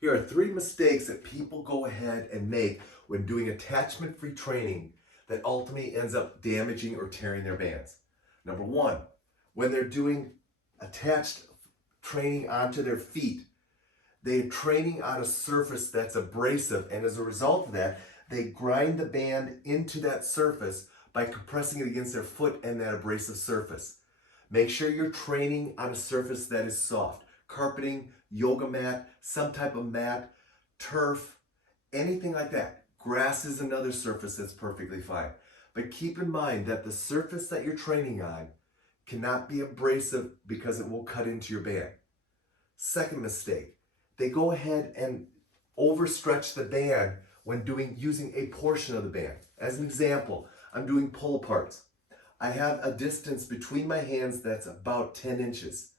Here are 3 mistakes that people go ahead and make when doing attachment-free training that ultimately ends up damaging or tearing their bands. Number 1, when they're doing attached training onto their feet, they're training on a surface that's abrasive, and as a result of that, they grind the band into that surface by compressing it against their foot and that abrasive surface. Make sure you're training on a surface that is soft. Carpeting, yoga mat, some type of mat, turf, anything like that. Grass is another surface that's perfectly fine. But keep in mind that the surface that you're training on cannot be abrasive because it will cut into your band. Second mistake, they go ahead and overstretch the band when using a portion of the band. As an example, I'm doing pull aparts. I have a distance between my hands that's about 10 inches.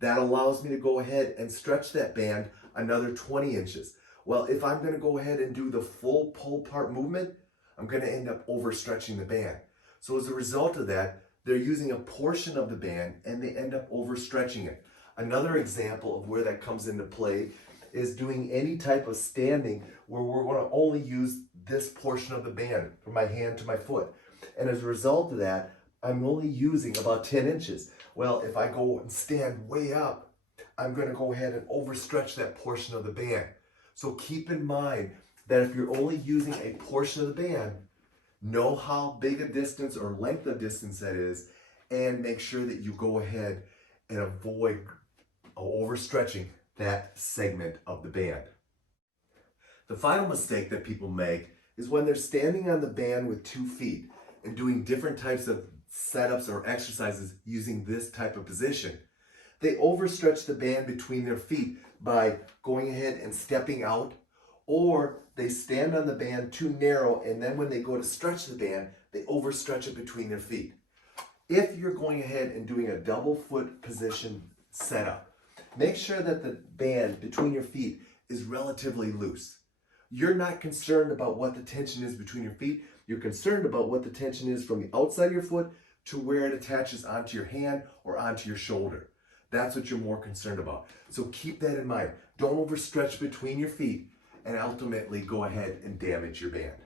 That allows me to go ahead and stretch that band another 20 inches. Well, if I'm going to go ahead and do the full pull apart movement, I'm going to end up overstretching the band. So as a result of that, they're using a portion of the band and they end up overstretching it. Another example of where that comes into play is doing any type of standing where we're going to only use this portion of the band from my hand to my foot. And as a result of that, I'm only using about 10 inches. Well, if I go and stand way up, I'm going to go ahead and overstretch that portion of the band. So keep in mind that if you're only using a portion of the band, know how big a distance or length of distance that is, and make sure that you go ahead and avoid overstretching that segment of the band. The final mistake that people make is when they're standing on the band with 2 feet and doing different types of setups or exercises using this type of position. They overstretch the band between their feet by going ahead and stepping out, or they stand on the band too narrow, and then when they go to stretch the band, they overstretch it between their feet. If you're going ahead and doing a double foot position setup, make sure that the band between your feet is relatively loose. You're not concerned about what the tension is between your feet. You're concerned about what the tension is from the outside of your foot to where it attaches onto your hand or onto your shoulder. That's what you're more concerned about. So keep that in mind. Don't overstretch between your feet and ultimately go ahead and damage your band.